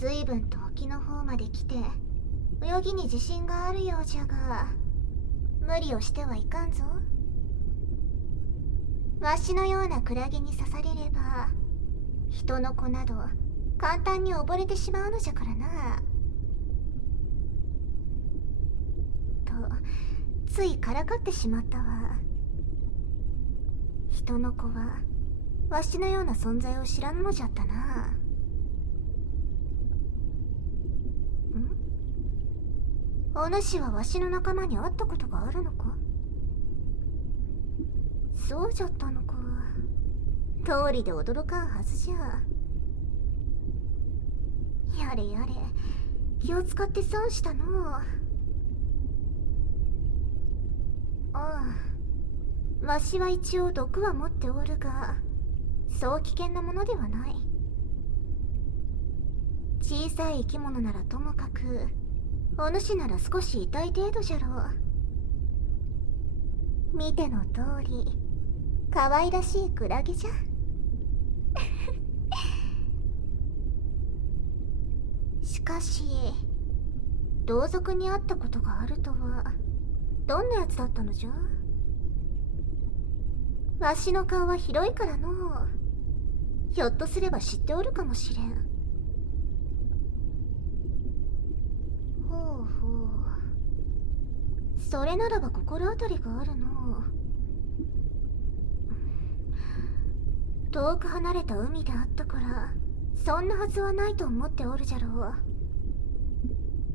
ずいぶんと沖の方まで来て泳ぎに自信があるようじゃが、無理をしてはいかんぞ。わしのようなクラゲに刺されれば人の子など簡単に溺れてしまうのじゃからな。とついからかってしまったわ。人の子はわしのような存在を知らぬのじゃったな。お主はわしの仲間に会ったことがあるのか？そうじゃったのか。通りで驚かんはずじゃ。やれやれ、気を使って損したのう。ああ、わしは一応毒は持っておるが、そう危険なものではない。小さい生き物ならともかく、お主なら少し痛い程度じゃろう。見ての通り、可愛らしいクラゲじゃ。しかし、同族に会ったことがあるとは、どんなやつだったのじゃ？わしの顔は広いからのう。ひょっとすれば知っておるかもしれん。ほうほう。それならば心当たりがあるのう。遠く離れた海であったから、そんなはずはないと思っておるじゃろう。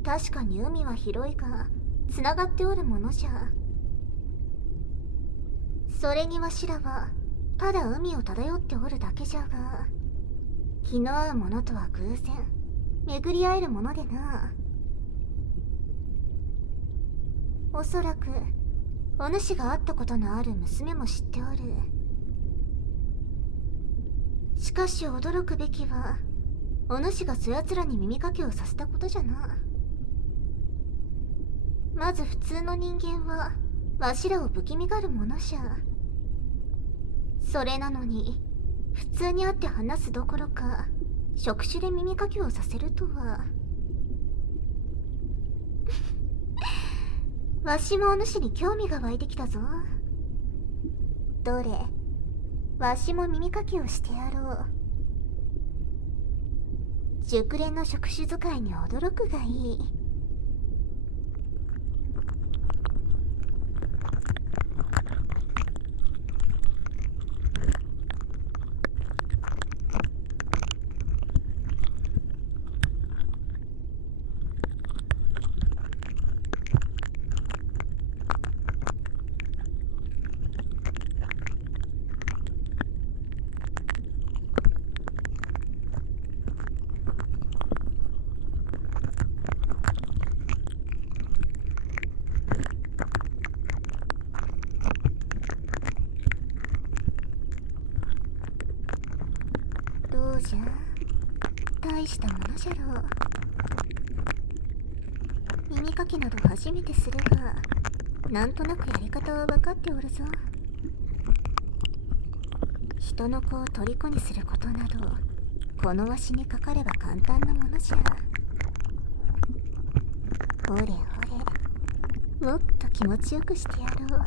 確かに海は広いが、つながっておるものじゃ。それにわしらは、ただ海を漂っておるだけじゃが、気の合うものとは偶然、巡り会えるものでな。おそらく、お主が会ったことのある娘も知っておる。しかし驚くべきは、お主がそやつらに耳かけをさせたことじゃな。まず普通の人間は、わしらを不気味がるものじゃ。それなのに、普通に会って話すどころか、触手で耳かきをさせるとは。わしもお主に興味が湧いてきたぞ。どれ、わしも耳かきをしてやろう。熟練の触手使いに驚くがいい。どうじゃ、大したものじゃろう。耳かきなど初めてするが、なんとなくやり方は分かっておるぞ。人の子を虜にすることなど、このわしにかかれば簡単なものじゃ。ほれほれ、もっと気持ちよくしてやろう。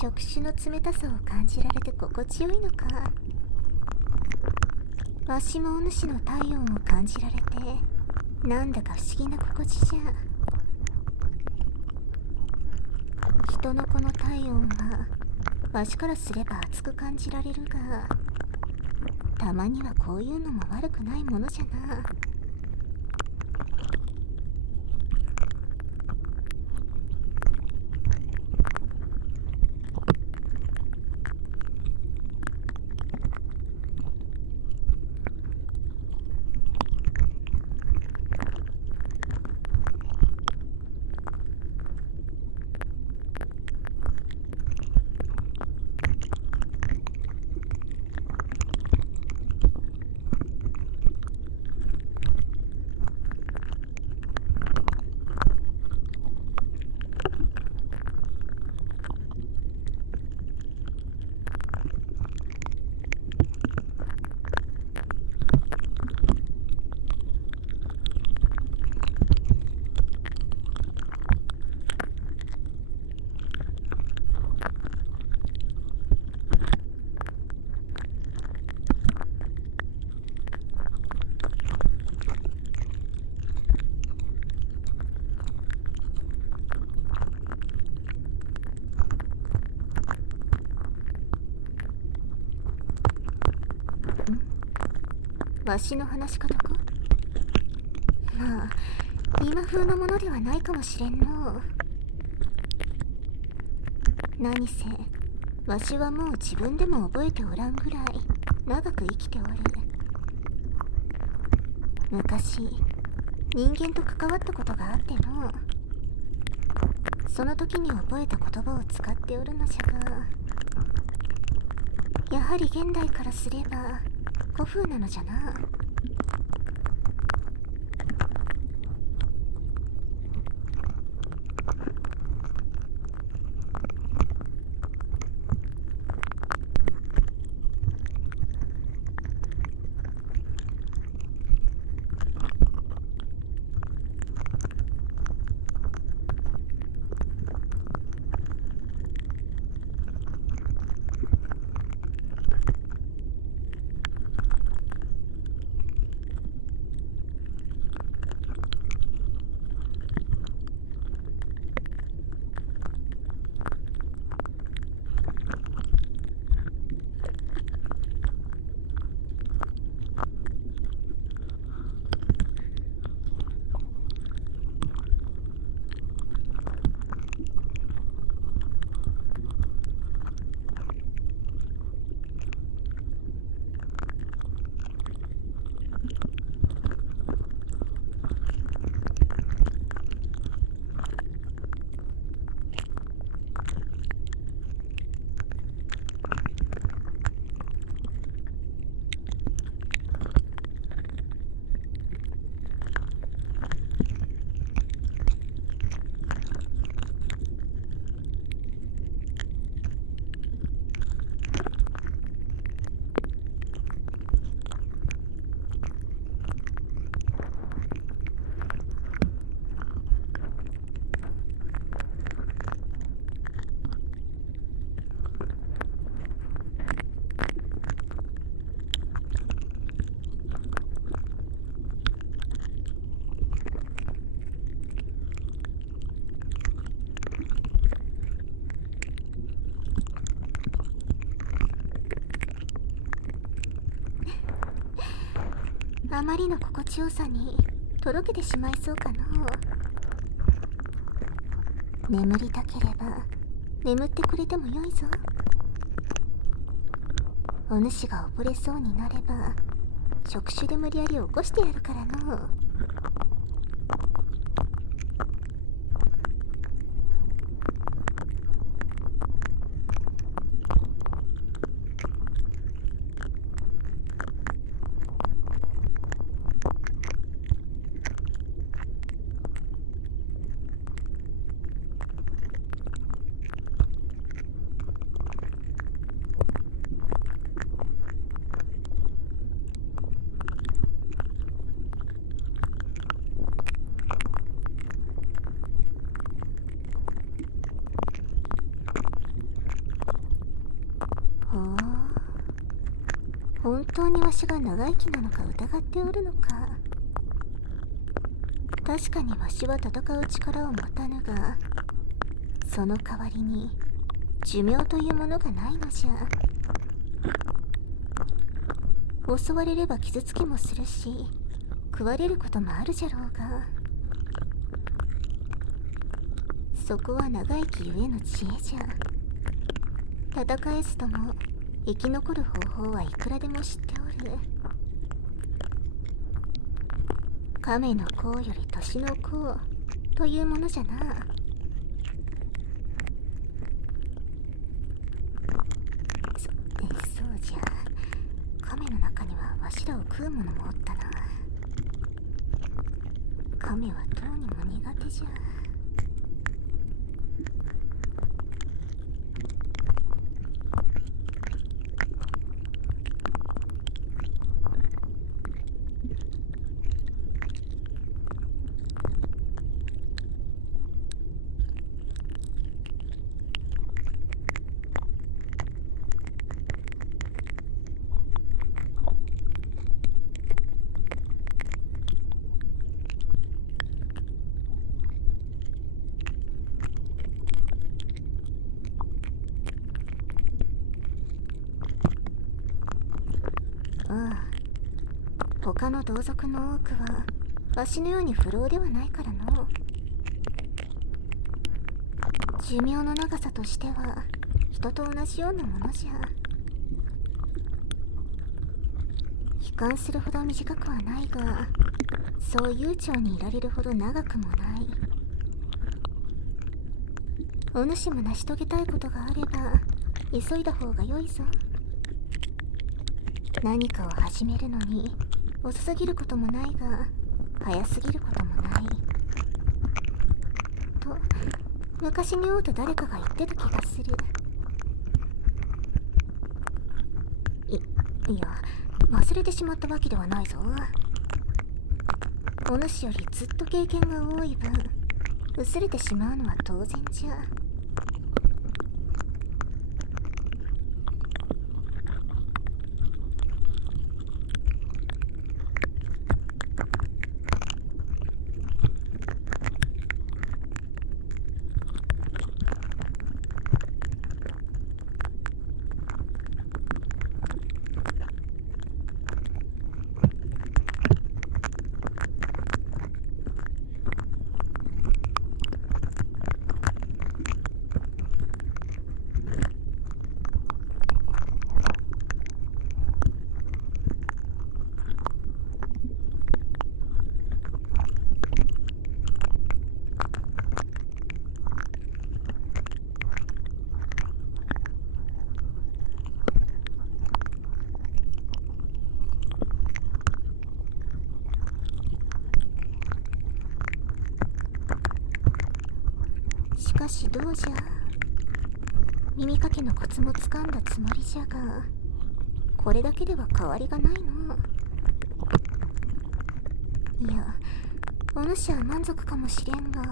触手の冷たさを感じられて心地よいのか。わしもお主の体温を感じられて、なんだか不思議な心地じゃ。人の子の体温はわしからすれば熱く感じられるが、たまにはこういうのも悪くないものじゃな。わしの話し方か。まあ今風のものではないかもしれんの。何せわしはもう自分でも覚えておらんぐらい長く生きておる。昔人間と関わったことがあっての、その時に覚えた言葉を使っておるのじゃが、やはり現代からすれば古風なのじゃな。あまりの心地よさにとろけてしまいそうかの。眠りたければ眠ってくれてもよいぞ。お主が溺れそうになれば触手で無理やり起こしてやるからの。本当にわしが長生きなのか疑っておるのか。確かにわしは戦う力を持たぬが、その代わりに寿命というものがないのじゃ。襲われれば傷つきもするし、食われることもあるじゃろうが、そこは長生きゆえの知恵じゃ。戦えずとも生き残る方法はいくらでも知っておる。亀の甲より年の甲というものじゃな。そうじゃ。亀の中にはわしらを食うものもおったな。亀はどうにも苦手じゃ。他の同族の多くはわしのように不老ではないからの。寿命の長さとしては人と同じようなものじゃ。悲観するほど短くはないが、そう悠長にいられるほど長くもない。お主も成し遂げたいことがあれば急いだ方が良いぞ。何かを始めるのに遅すぎることもないが早すぎることもないと、昔に会うと誰かが言ってた気がする。いや、忘れてしまったわけではないぞ。お主よりずっと経験が多い分、薄れてしまうのは当然じゃ。しかしどうじゃ。耳かけのコツもつかんだつもりじゃが、これだけでは変わりがないの。いや、お主は満足かもしれんが、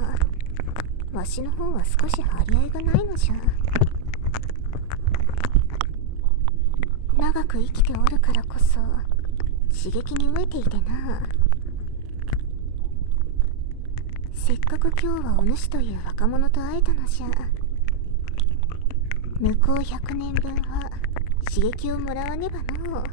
わしの方は少し張り合いがないのじゃ。長く生きておるからこそ刺激に飢えていてな。せっかく今日はお主という若者と会えたのじゃ。向こう100年分は刺激をもらわねばのう。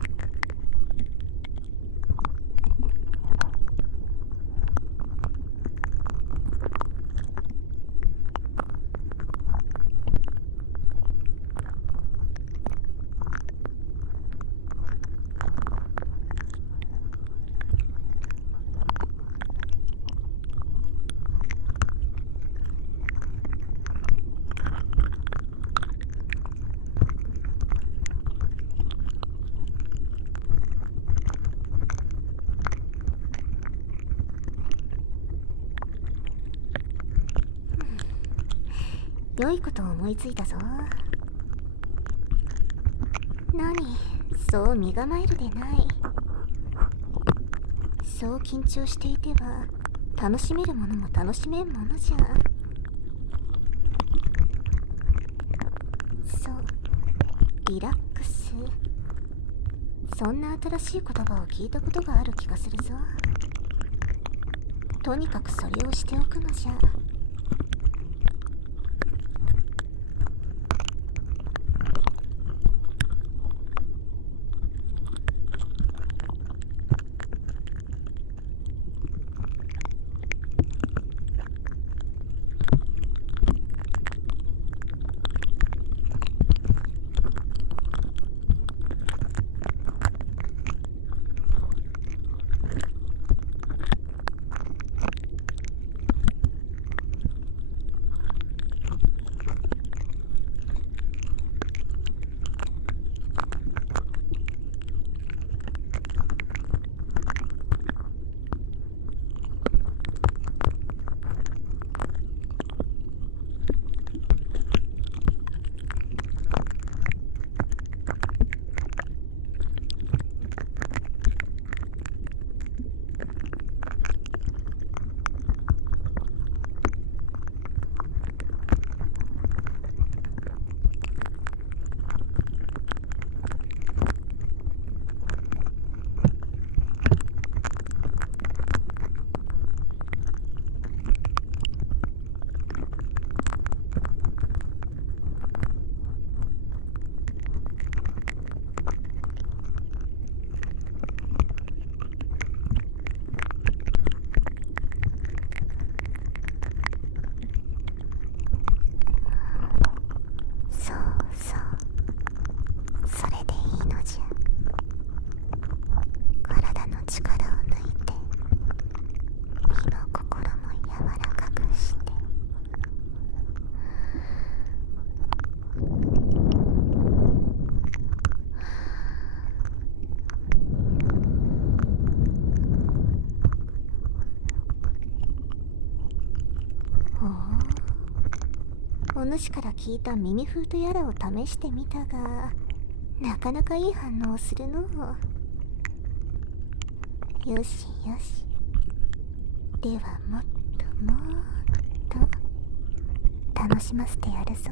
良いことを思いついたぞ。何、そう身構えるでない。そう緊張していては楽しめるものも楽しめんものじゃ。そう、リラックス。そんな新しい言葉を聞いたことがある気がするぞ。とにかくそれをしておくのじゃ。お主から聞いた耳フートやらを試してみたが、なかなかいい反応をするのう。よしよし。ではもっともっと楽しませてやるぞ。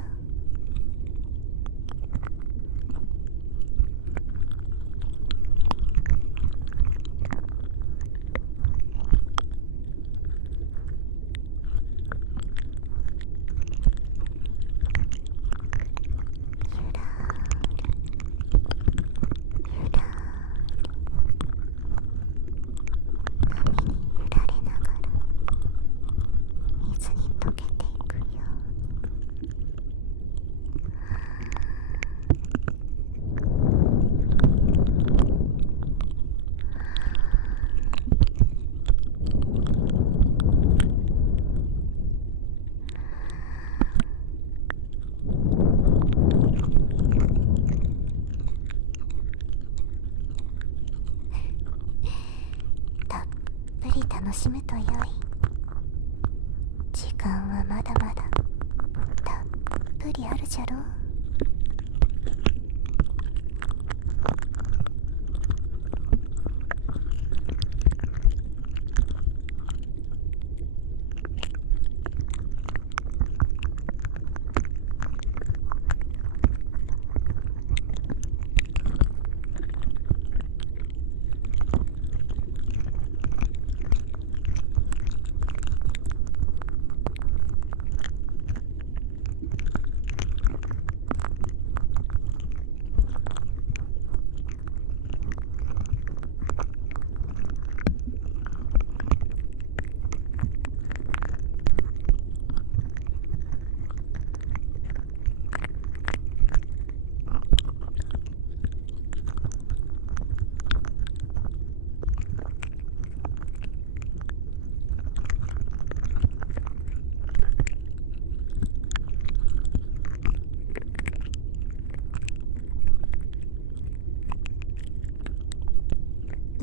楽しむとよい。時間はまだまだたっぷりあるじゃろう。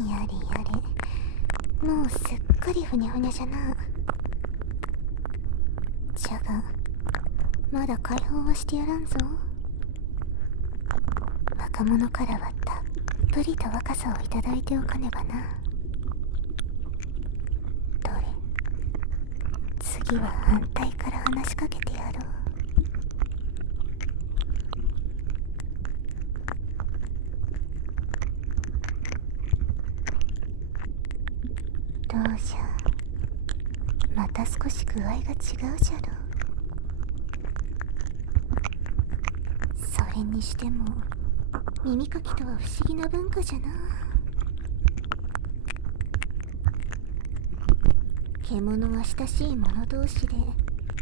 やれやれ、もうすっかりふにゃふにゃじゃな。じゃがまだ解放はしてやらんぞ。若者からはたっぷりと若さをいただいておかねばな。どれ、次は反対から話しかけてやろう。どうじゃ、また少し具合が違うじゃろう。それにしても耳かきとは不思議な文化じゃな。獣は親しい者同士で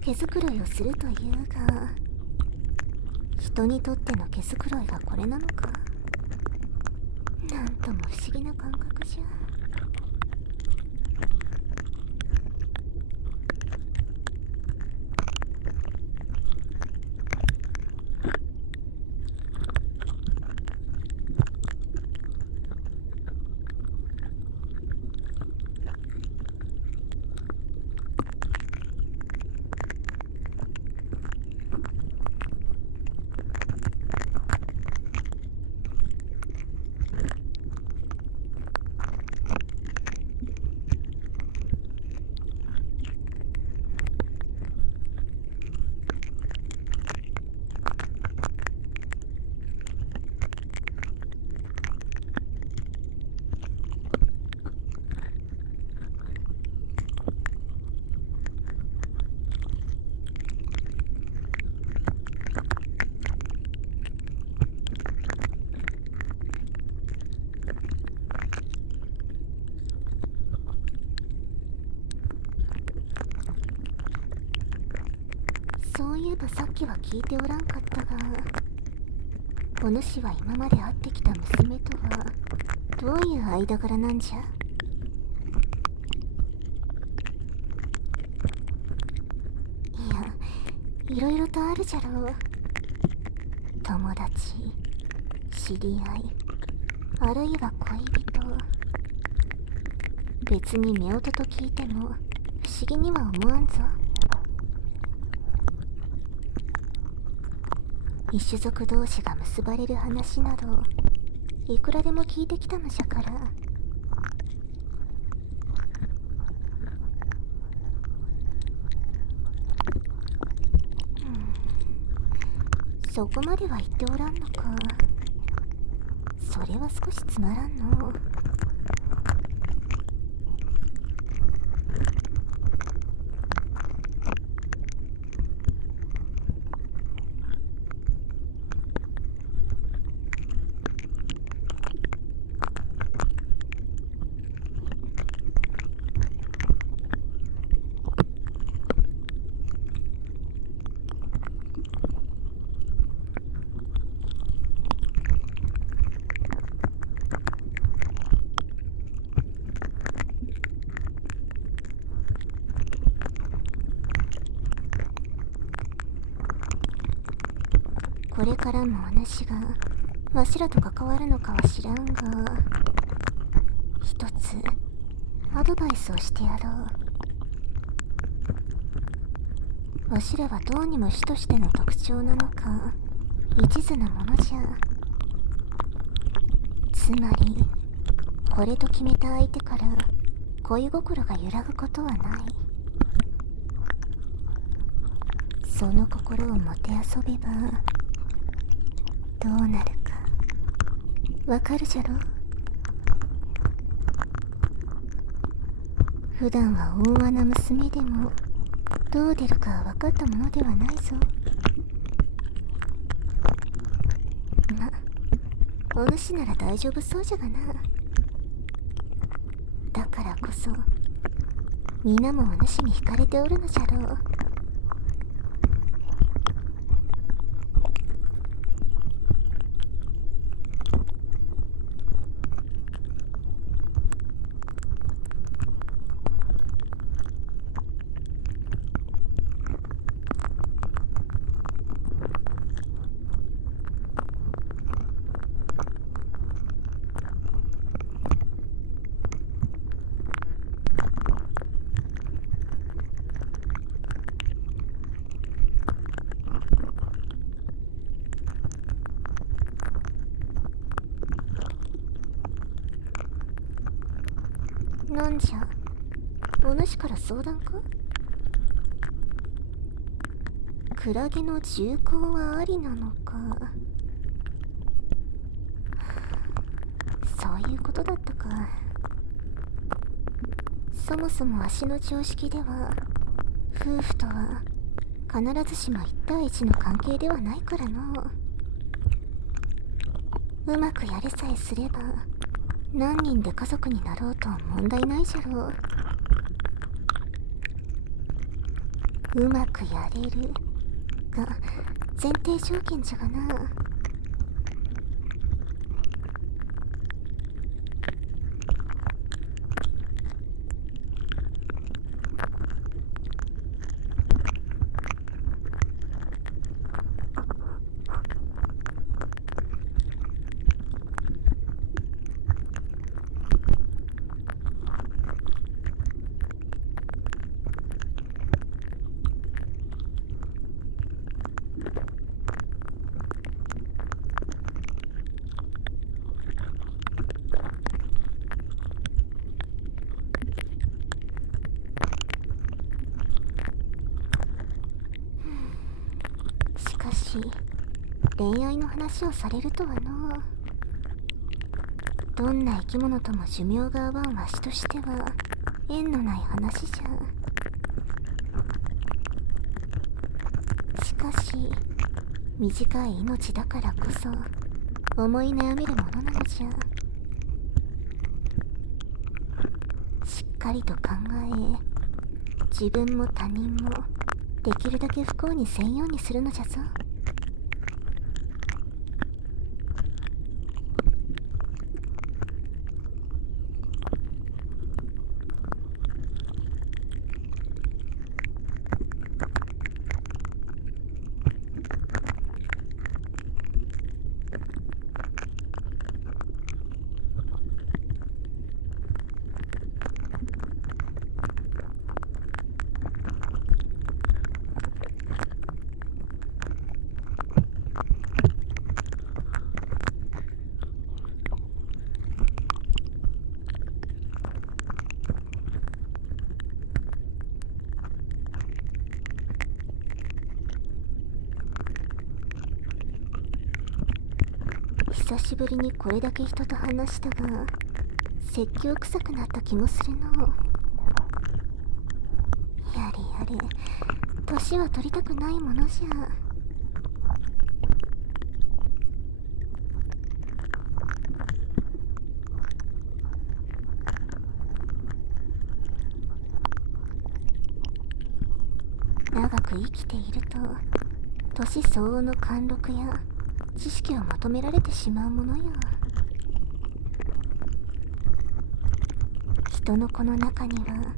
毛づくろいをするというが、人にとっての毛づくろいがこれなのか。なんとも不思議な感覚じゃ。そういえばさっきは聞いておらんかったが、お主は今まで会ってきた娘とはどういう間柄なんじゃ。いや、いろいろとあるじゃろう。友達、知り合い、あるいは恋人。別に夫婦と聞いても不思議には思わんぞ。異種族同士が結ばれる話などいくらでも聞いてきたのじゃから。そこまでは言っておらんのか。それは少しつまらんの。これからもお主がわしらと関わるのかは知らんが、一つアドバイスをしてやろう。わしらはどうにも主としての特徴なのか一途なものじゃ。つまりこれと決めた相手から恋心が揺らぐことはない。その心をもてあそべばどうなるかわかるじゃろ。普段は温和な娘でもどう出るかは分かったものではないぞ。お主なら大丈夫そうじゃがな。だからこそ皆もお主に惹かれておるのじゃろう。なんじゃ、お主から相談か。クラゲの銃口はありなのか。そういうことだったか。そもそも足の常識では夫婦とは必ずしも1対1の関係ではないからの。うまくやれさえすれば何人で家族になろうと問題ないじゃろう。うまくやれるが前提条件じゃがな。しかし恋愛の話をされるとはの。どんな生き物とも寿命が合わんわしとしては縁のない話じゃ。しかし短い命だからこそ思い悩めるものなのじゃ。しっかりと考え、自分も他人もできるだけ不幸にせんようにするのじゃぞ。久しぶりにこれだけ人と話したが、説教臭くなった気もするの。やれやれ、年は取りたくないものじゃ。長く生きていると、年相応の貫禄や知識を求められてしまうものよ。人の子の中には、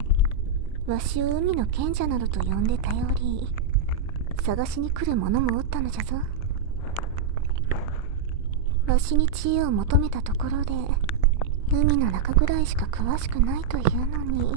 わしを海の賢者などと呼んで頼り、探しに来る者もおったのじゃぞ。わしに知恵を求めたところで、海の中ぐらいしか詳しくないというのに。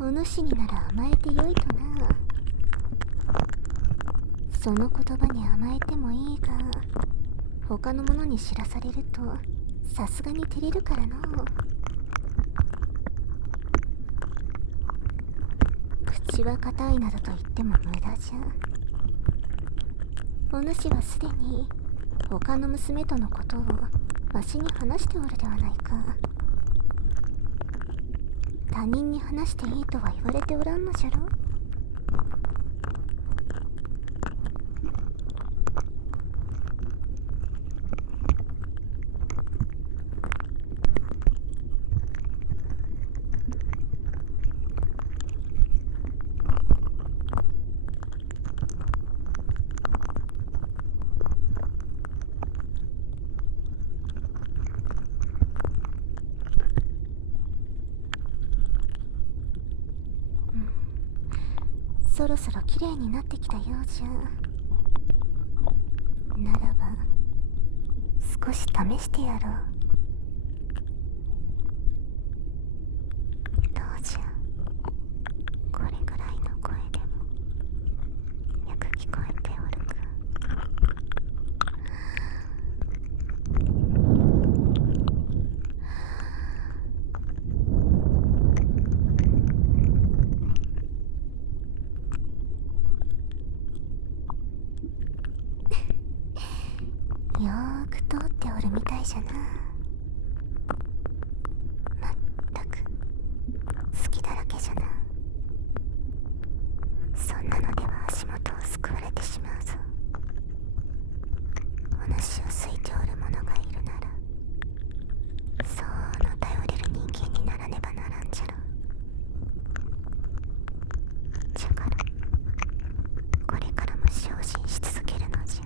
お主になら甘えてよいとな。その言葉に甘えてもいいが、他の者に知らされるとさすがに照れるからの。口は固いなどと言っても無駄じゃ。お主はすでに他の娘とのことをわしに話しておるではないか。他人に話していいとは言われておらんのじゃろ。そろそろ綺麗になってきたようじゃ。ならば少し試してやろう。どうじゃ、これぐらいの声でもよく聞こえておるか。よーく通っておるみたいじゃな。まったく好きだらけじゃな。そんなのでは足元をすくわれてしまうぞ。お主を好いておる者がいるなら、相応の頼れる人間にならねばならんじゃろ。じゃからこれからも精進し続けるのじゃ。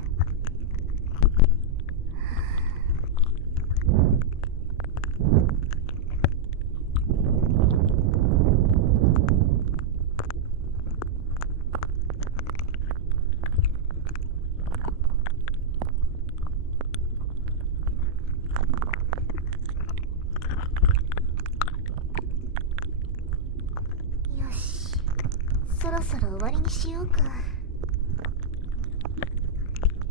よし、そろそろ終わりにしようか。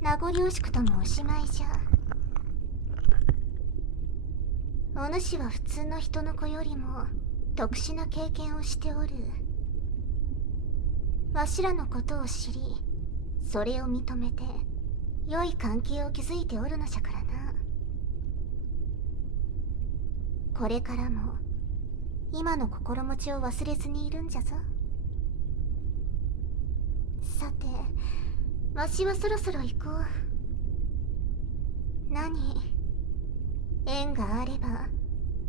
名残惜しくともおしまいじゃ。お主は普通の人の子よりも特殊な経験をしておる。わしらのことを知り、それを認めて良い関係を築いておるのじゃからな。これからも今の心持ちを忘れずにいるんじゃぞ。さて、わしはそろそろ行こう。何？縁があれば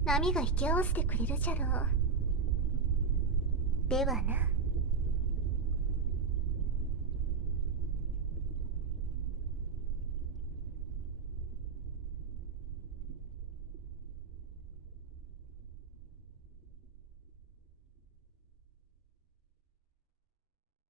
波が引き合わせてくれるじゃろう。ではな。